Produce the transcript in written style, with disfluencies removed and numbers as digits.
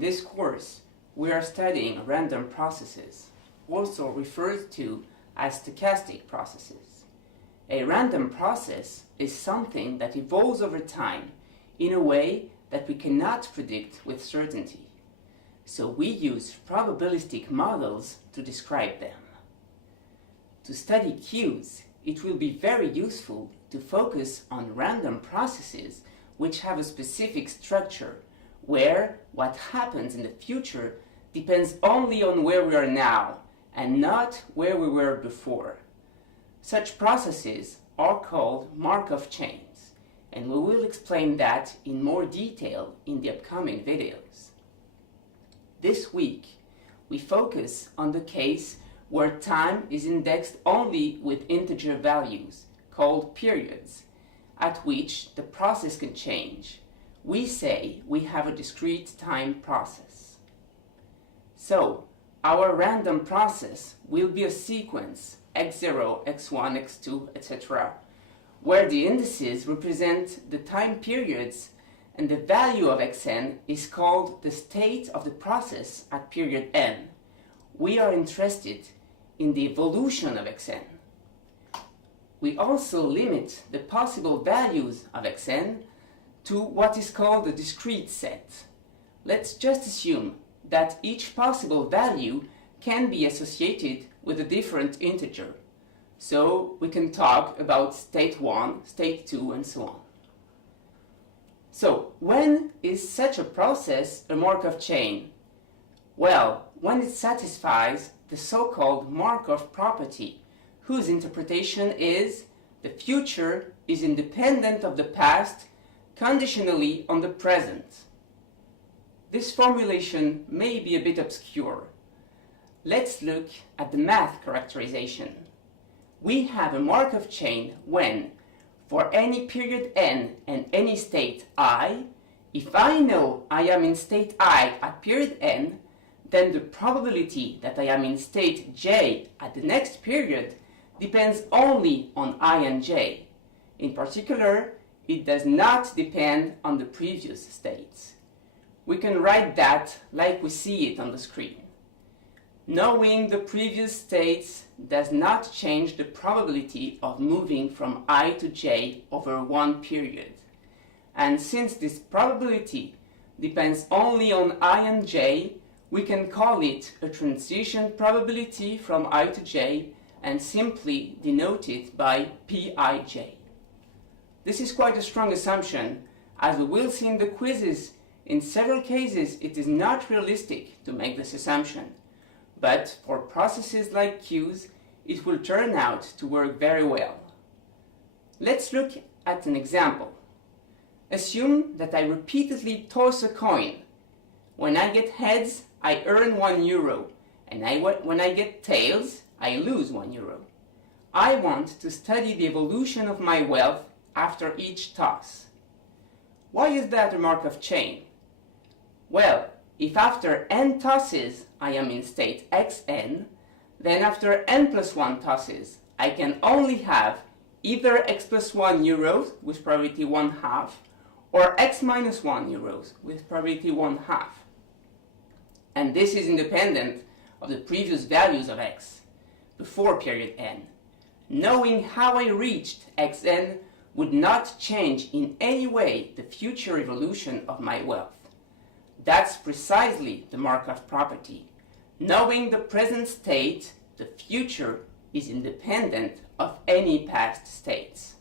this course, we are studying random processes, also referred to as stochastic processes. A random process is something that evolves over time in a way that we cannot predict with certainty. So we use probabilistic models to describe them. To study queues, it will be very useful to focus on random processes which have a specific structure, where what happens in the future depends only on where we are now and not where we were before. Such processes are called Markov chains, and we will explain that in more detail in the upcoming videos. This week, we focus on the case where time is indexed only with integer values, called periods, at which the process can change. We say we have a discrete time process. So, our random process will be a sequence x0, x1, x2, etc., where the indices represent the time periods and the value of xn is called the state of the process at period n. We are interested in the evolution of xn. We also limit the possible values of xn to what is called a discrete set. Let's just assume that each possible value can be associated with a different integer. So we can talk about state 1, state 2, and so on. So when is such a process a Markov chain? Well, when it satisfies the so-called Markov property, whose interpretation is the future is independent of the past conditionally on the present. This formulation may be a bit obscure. Let's look at the math characterization. We have a Markov chain when, for any period n and any state I, if I know I am in state I at period n, then the probability that I am in state j at the next period depends only on I and j. In particular, it does not depend on the previous states. We can write that like we see it on the screen. Knowing the previous states does not change the probability of moving from I to j over one period. And since this probability depends only on I and j, we can call it a transition probability from I to j and simply denote it by Pij. This is quite a strong assumption. As we will see in the quizzes, in several cases it is not realistic to make this assumption. But for processes like queues, it will turn out to work very well. Let's look at an example. Assume that I repeatedly toss a coin. When I get heads, I earn €1, and when I get tails, I lose €1. I want to study the evolution of my wealth after each toss. Why is that a Markov chain? Well, if after n tosses I am in state xn, then after n plus 1 tosses I can only have either x plus 1 euros with probability 1/2 or x minus 1 euros with probability 1/2. And this is independent of the previous values of x before period n. Knowing how I reached xn would not change in any way the future evolution of my wealth. That's precisely the Markov property. Knowing the present state, the future is independent of any past states.